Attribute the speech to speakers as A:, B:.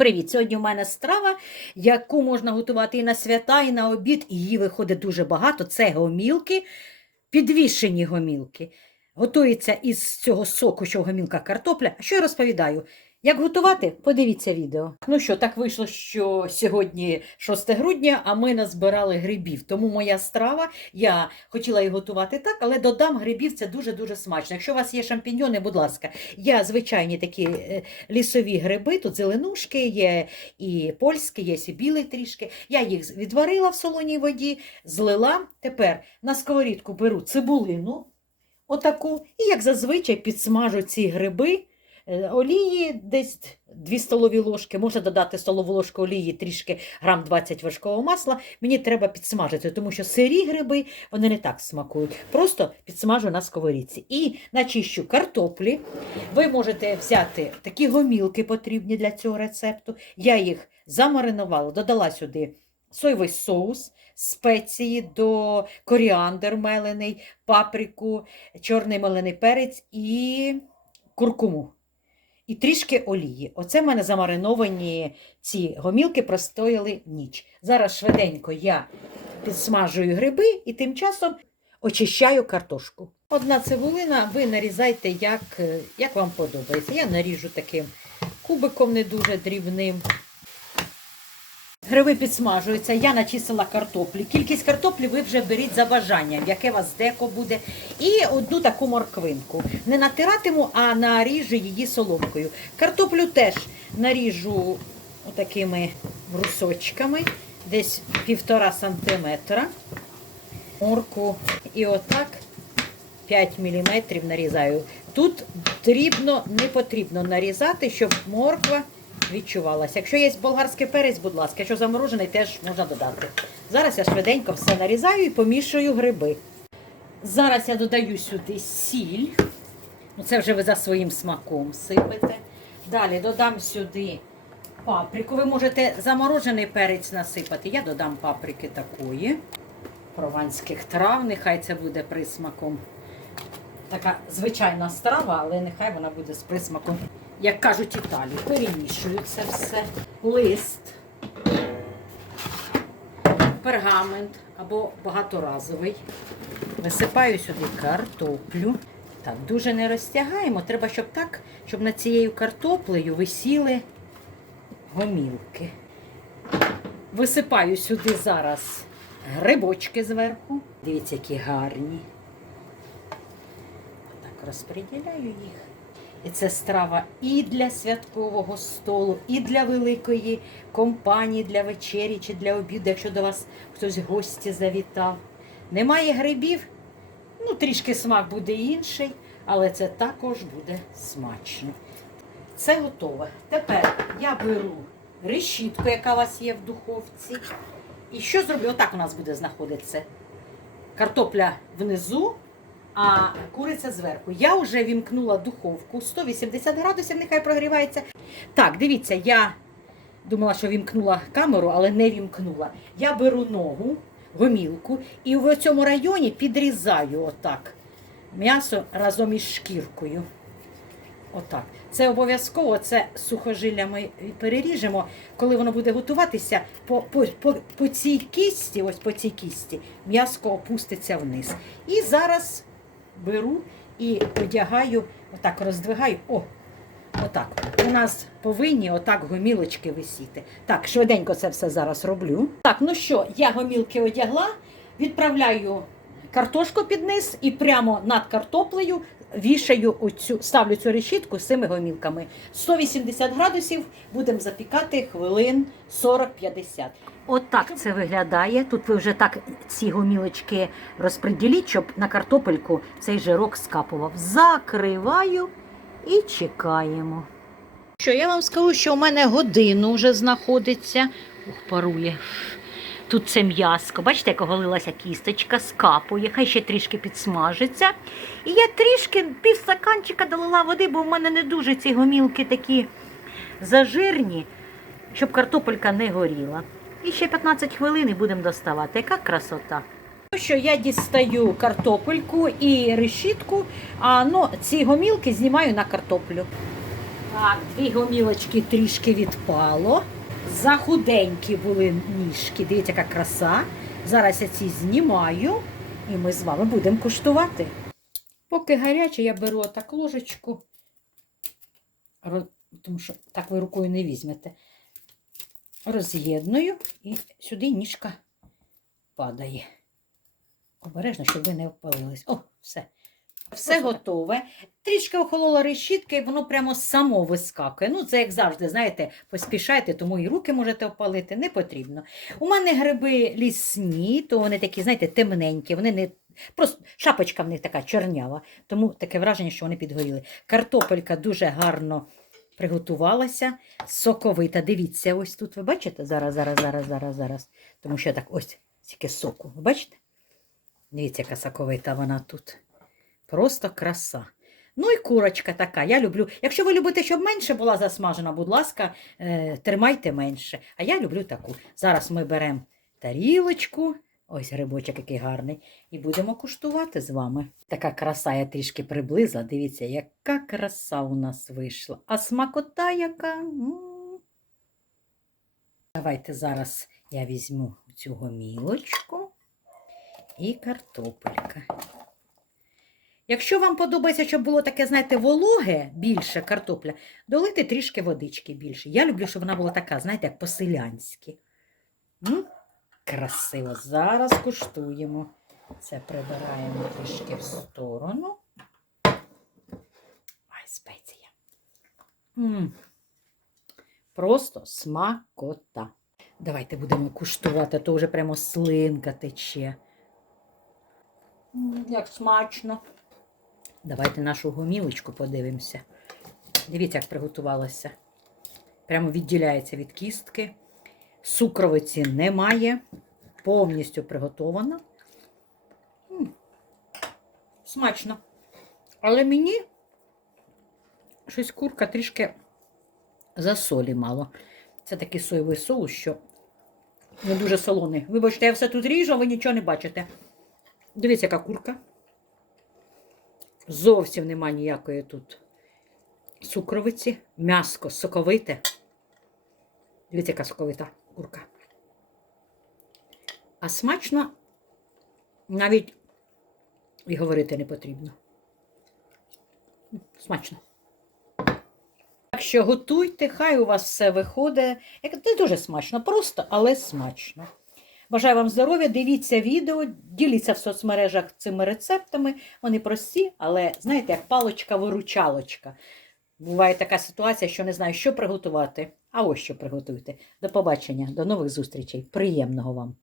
A: привіт! Сьогодні у мене страва, яку можна готувати і на свята, і на обід. І її виходить дуже багато. Це гомілки, підвішені гомілки. Готується із цього соку, що гомілка картопля. Що я розповідаю? Як готувати? Подивіться відео. Ну що, так вийшло, що сьогодні 6 грудня, а ми назбирали грибів. Тому моя страва, я хотіла її готувати так, але додам грибів, це дуже-дуже смачно. Якщо у вас є шампіньйони, будь ласка, я звичайні такі е, лісові гриби, тут зеленушки є, і польські, є і білий трішки. Я їх відварила в солоній воді, злила. Тепер на сковорідку беру цибулину, отаку, і як зазвичай підсмажу ці гриби. Е, Олії десь 2 столові ложки, можна додати столову ложку олії, трішки грам 20 вершкового масла. Мені треба підсмажити, тому що сирі гриби вони не так смакують. Просто підсмажу на сковорідці. І начищу картоплі. Ви можете взяти такі гомілки потрібні для цього рецепту. Я їх замаринувала, додала сюди соєвий соус, спеції до коріандр мелений, паприку, чорний мелений перець і куркуму. І трішки олії. Оце в мене замариновані ці гомілки простояли ніч. Зараз швиденько я підсмажую гриби і тим часом очищаю картошку. Одна цибулина, ви нарізайте, як, е, як вам подобається. Я наріжу таким кубиком не дуже дрібним. Гриби підсмажуються, я начистила картоплі. Кількість картоплі ви вже беріть за бажанням, яке у вас деко буде. І одну таку морквинку. Не натиратиму, а наріжу її соломкою. Картоплю теж наріжу отакими брусочками, десь півтора сантиметра. Морку і отак 5 мм нарізаю. Тут дрібно не потрібно нарізати, щоб морква відчувалася. Якщо є болгарський перець, будь ласка, якщо заморожений, теж можна додати. Зараз я швиденько все нарізаю і помішую гриби. Зараз я додаю сюди сіль. Ну, Це вже ви за своїм смаком сипете. Далі додам сюди паприку. Ви можете заморожений перець насипати. Я додам паприки такої. Прованських трав, нехай це буде присмаком. Така звичайна страва, але нехай вона буде з присмаком, як кажуть Італії. Перемішую це все. Лист, пергамент або багаторазовий. Висипаю сюди картоплю. Так, дуже не розтягаємо. Треба, щоб так, щоб над цією картоплею висіли гомілки. Висипаю сюди зараз грибочки зверху. Дивіться, які гарні. Так розподіляю їх. І це страва і для святкового столу, і для великої компанії, для вечері чи для обіду, якщо до вас хтось в гості завітав. Немає грибів, ну трішки смак буде інший, але це також буде смачно. Це готове. Тепер я беру решітку, яка у вас є в духовці. І що зроблю? Отак у нас буде знаходитися. Картопля внизу, а куриця зверху. Я вже вімкнула духовку 180 градусів, нехай прогрівається. Так, дивіться, я думала, що вімкнула камеру, але не вімкнула. Я беру ногу, гомілку, і в цьому районі підрізаю отак м'ясо разом із шкіркою. Отак. Це обов'язково, це сухожилля ми переріжемо. Коли воно буде готуватися, по, по, по, по цій кісті, ось по цій кісті, м'яско опуститься вниз. І зараз беру і одягаю, отак роздвигаю. О, отак. У нас повинні отак гомілочки висіти. Так, швиденько це все зараз роблю. Так, ну що, я гомілки одягла, відправляю картошку під низ і прямо над картоплею вішаю оцю, ставлю цю решітку з цими гомілками. 180 градусів будемо запікати хвилин 40-50. От так це виглядає. Тут ви вже так ці гомілочки розподіліть, щоб на картопельку цей жирок скапував. Закриваю і чекаємо. Що я вам скажу, що у мене годину вже знаходиться. Ух, парує. Тут це м'яско. Бачите, як оголилася кісточка, скапує, хай ще трішки підсмажиться. І я трішки пів стаканчика долила води, бо в мене не дуже ці гомілки такі зажирні, щоб картопелька не горіла. І ще 15 хвилин і будемо доставати. Яка красота. Ну що, я дістаю картопельку і решітку, а ну, ці гомілки знімаю на картоплю. Так, дві гомілочки трішки відпало. Захуденькі були ніжки. Дивіться, яка краса. Зараз я ці знімаю і ми з вами будемо куштувати. Поки гаряче, я беру отак ложечку, тому що так ви рукою не візьмете. Роз'єдную і сюди ніжка падає. Обережно, щоб ви не опалились. О, все. Все готове. Трішки охолола решітка, і воно прямо само вискакує. Ну, це як завжди, знаєте, поспішайте, тому і руки можете опалити, не потрібно. У мене гриби лісні, то вони такі, знаєте, темненькі, вони не. Просто шапочка в них така чорнява, тому таке враження, що вони підгоріли. Картопелька дуже гарно приготувалася, соковита. Дивіться, ось тут ви бачите? Зараз, зараз, зараз, зараз, зараз. Тому що так ось тільки соку. Ви бачите? Дивіться, яка соковита вона тут. Просто краса. Ну і курочка така. Я люблю. Якщо ви любите, щоб менше була засмажена, будь ласка, е, тримайте менше. А я люблю таку. Зараз ми беремо тарілочку. Ось грибочок який гарний. І будемо куштувати з вами. Така краса я трішки приблизила. Дивіться, яка краса у нас вийшла. А смакота яка. Давайте зараз я візьму цю гомілочку і картопелька. Якщо вам подобається, щоб було таке, знаєте, вологе більше картопля, долити трішки водички більше. Я люблю, щоб вона була така, знаєте, як по-селянськи. М? Красиво. Зараз куштуємо. Це прибираємо трішки в сторону. Ай, спеція. М. Просто смакота. Давайте будемо куштувати, то вже прямо слинка тече. М, Як смачно. Давайте нашу гомілочку подивимося. Дивіться, як приготувалася. Прямо відділяється від кістки. Сукровиці немає. Повністю приготована. Смачно. Але мені щось курка трішки засолі мало. Це такий соєвий соус, що не дуже солоний. Вибачте, я все тут ріжу, а ви нічого не бачите. Дивіться, яка курка. Зовсім нема ніякої тут цукровиці. М'яско соковите. Дивіться, яка соковита курка. А смачно навіть і говорити не потрібно. Смачно. Так що готуйте, хай у вас все виходить. Не дуже смачно, просто, але смачно. Бажаю вам здоров'я, дивіться відео, діліться в соцмережах цими рецептами. Вони прості, але знаєте, як палочка-виручалочка. Буває така ситуація, що не знаю, що приготувати. А ось що приготуйте. До побачення, до нових зустрічей. Приємного вам!